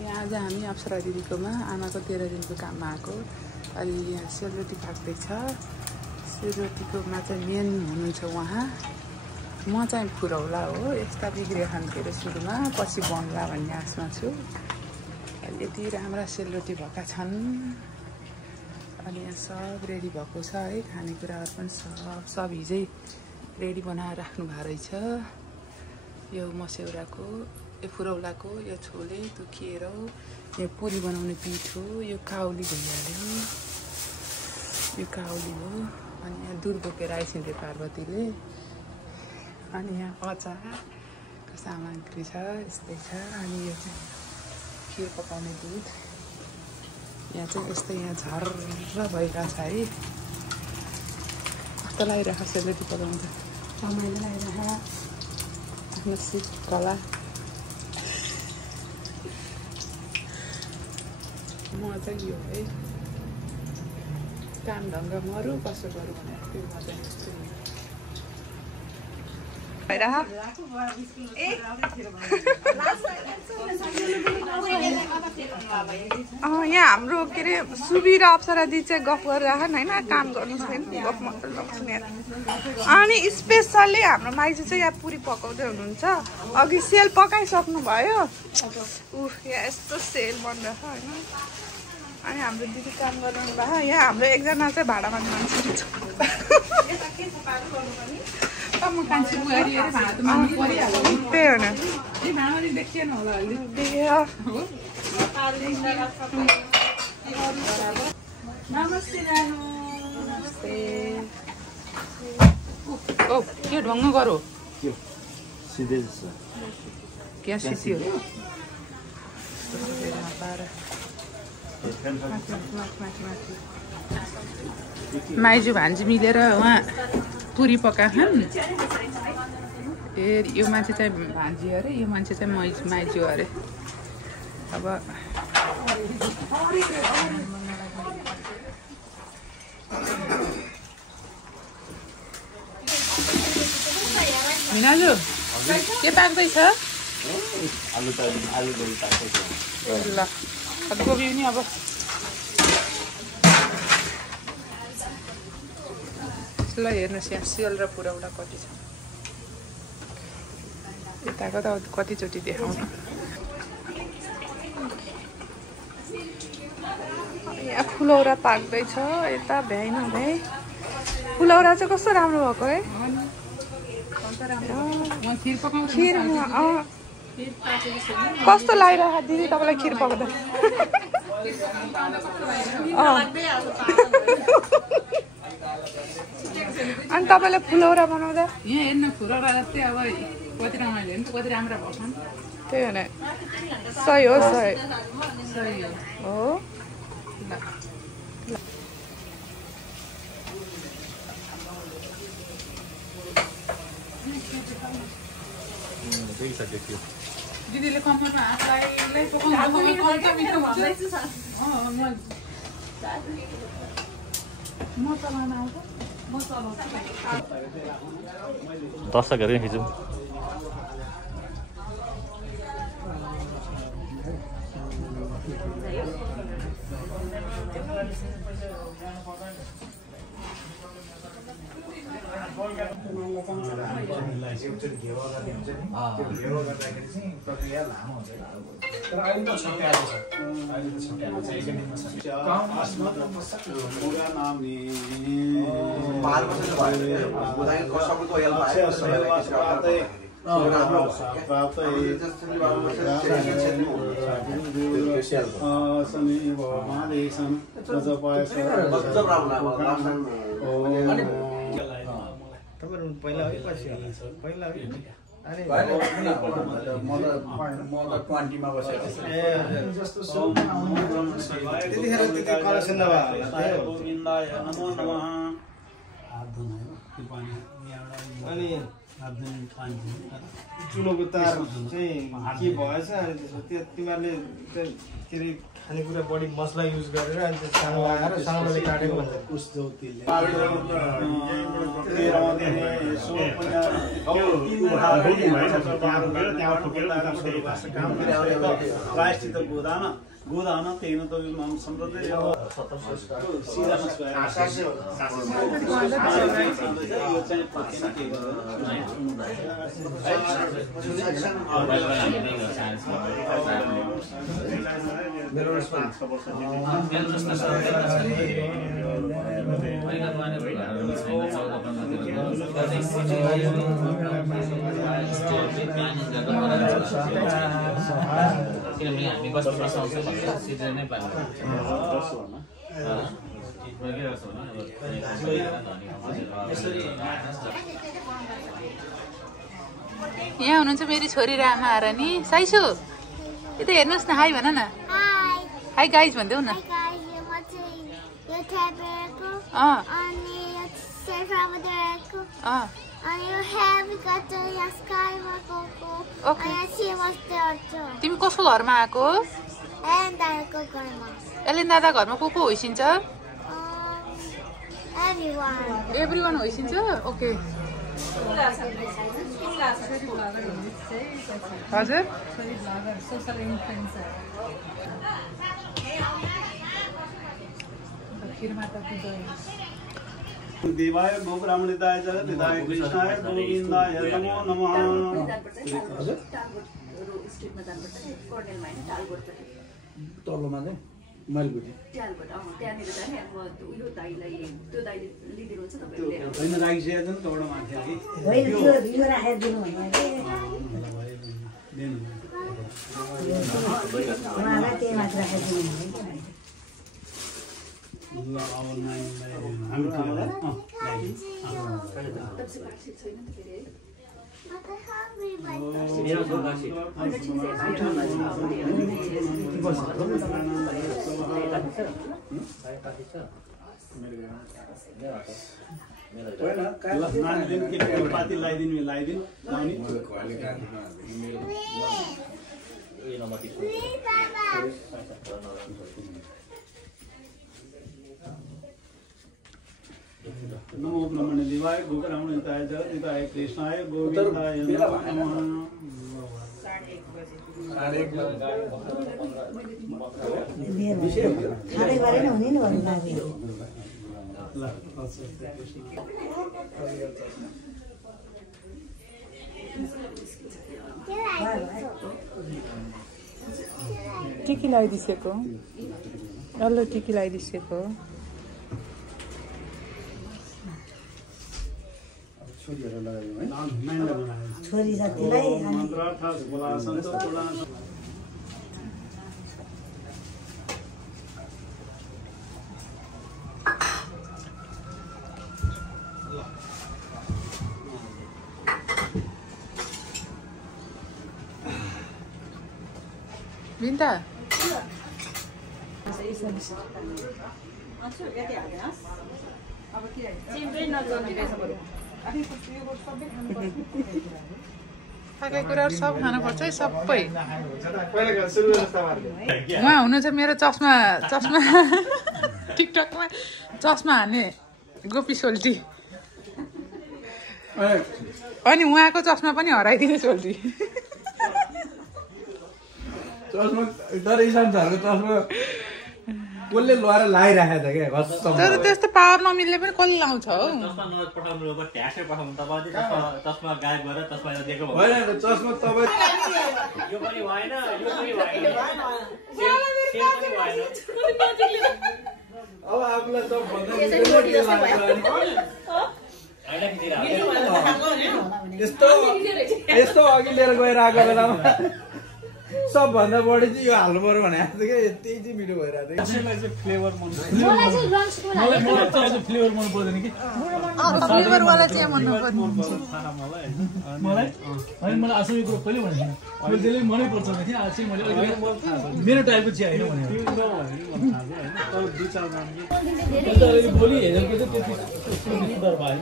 यहाँ आज हामी अप्सरा दिदीकोमा आमाको 13 दिनको काममा आएको। अलि यहाँ सेलरोटी पाक्दैछ। सेलरोटीकोमा चाहिँ मेन हुनुहुन्छ उहाँ। म चाहिँ फुरौला हो। यस्ता बिग्रियो खान्थेँ अरे सुरुमा, पछि बन्ला भन्ने आशमा छु। यति राम्रा सेलरोटी भएका छन्। अनि यहाँ सब रेडी भएको छ है, खानेकुराहरू पनि सब हिजै रेडी बनाएर राख्नु भएको रहेछ। यो मस्यौराको, यो फुरौलाको, यो छोले, त्यो केरो, यो पुरी बनाउने पिठो, यो काउली भइहाल्यो। यो काउली हो। अनि यहाँ दुध बोकेर आइसिन्थे पार्वतीले। अनि यहाँ अचारको सामग्री छ, यस्तै छ। अनि यो चाहिँ खिर पकाउने दुध। यहाँ चाहिँ यस्तै यहाँ झर्र भइरहेछ है। कस्तो लागिरहेको सेलरोटी पकाउनु त रमाइलो लागिरहेको। आफ्नो सिप कला। म चाहिँ यो है काम ढङ्ग मरु कसो गरौँ भनेर त्यो म चाहिँ यस्तो यहाँ हाम्रो के अरे सुबी र अप्सरा दिदी चाहिँ गफ गरिरहेको होइन, काम गर्नु छैन, गफ मात्र लगाउँछु नि। अनि स्पेसल्ली हाम्रो माइजू चाहिँ यहाँ पुरी पकाउँदै हुनुहुन्छ। अघि सेल पकाइसक्नु भयो। यहाँ यस्तो सेल बनिरहेको होइन। अनि हाम्रो दिदी काम गर्नु भयो। यहाँ हाम्रो एकजना चाहिँ भाडा माग्नु मान्छे छ। त्यही हो न, देखिएन होला के ढङ्ग गरो क्या सिसियो माइजू भान्जी मिलेर उहाँ पुरी पकाछन्। यो मान्छे चाहिँ भान्जी अरे, यो मान्छे चाहिँ माइजू अरे। अब मिनाजु के पाक्दैछ? ल गोबी पनि अब ल हेर्नुहोस् यहाँ सेल र फुरौला कति छ। यताको त कतिचोटि देखाउनु। यहाँ फुलौरा पाक्दैछ। यता भ्याइ नभ्याइ फुलौरा चाहिँ कस्तो राम्रो भएको है। खिर कस्तो लागिरहेको दिदी तपाईँलाई खिर पकाउँदा? अनि तपाईँलाई फुलौरा बनाउँदा? यहाँ हेर्नु फुलौरा जस्तै अब कति रमाइलो नि, कति राम्रो भएको छ। त्यही हो न, सही हो, सही हो। दिदीले कम्मरमा हात लगाइ दर्शकहरू खिचौँ। प्रक्रिया लामो हुन्छ तर अहिले त छट्याएको छ। अहिले त छट्याएको छ एक दिनमा छ। तपाईँहरू पहिला है पछि पहिला त्यतिखेर त्यति कलेक्सन नभए अनि चुलोको तार चाहिँ के भएछ तिमीहरूले के अरे खानेकुरा बढी मसला युज गरेर अनि त्यो सानो लगाएर सानोले काटेको भन्छ प्रायश्चित गोदान तेन त सम्प्रदाय किनभने हामी कस्तो बसाउँछ भनेर सिधै नै पाल्नु यहाँ हुनुहुन्छ मेरी छोरी रामा आएर नि साइसु यता हेर्नुहोस् न हाई भन न हाई गाइज भन्दै हो न तिमी कसको घरमा आएको एलेन दादा घरमा को होइसिन्छ एभ्रिवान होइसिन्छ ओके हजुर देवाय गोब्राह्मणिताय च पिताय कृष्णाय गोविन्दाय नमो नमः तल्लोमा चाहिँ मैलबुटी होइन राखिसकेको छ नि तबाट माथि पाती लगाइदिनु नमो ब्रह्मणे देवाय गोब्राह्मणिताय च पिताय कृष्णाय गोविन्दाय नमो नमः टिकी लगाइदिसेको अलि टिकी लगाइदिसेको छोरी जातिलाई बिन्ता खाएका कुराहरू सब खानुपर्छ है सबै उहाँ हुनुहुन्छ मेरो चस्मा टिकटकमा चस्मा हान्ने गोपी सोल्टी अनि उहाँको चस्मा पनि हराइदिने सोल्टी चस्मा तर इसानहरूको चस्मा कसले लगाएर लगाइराखेको छ क्या तर त्यस्तो पावर नमिल्ने पनि कसले लाउँछ हौ होइन चस्मा तपाईँ अब आफूलाई सबभन्दा यस्तो अघि लिएर गएर आएको बेलामा सबभन्दा बढी चाहिँ यो हाल्नु पर्यो भने क्या त्यही चाहिँ मिठो भइरहेको थियो फ्लेभर मन फ्लेभर मन पर्दैन कि फ्लेभरवाला चाहिँ मन पर्दैन मलाई होइन मलाई असली कुरो कहिले भनेको थिएन मैले त्यसले मनै पर्छ भने आज चाहिँ मैले मेरो टाइपको चिया होइन भने भोलि हेरेको चाहिँ त्यति सुधार भयो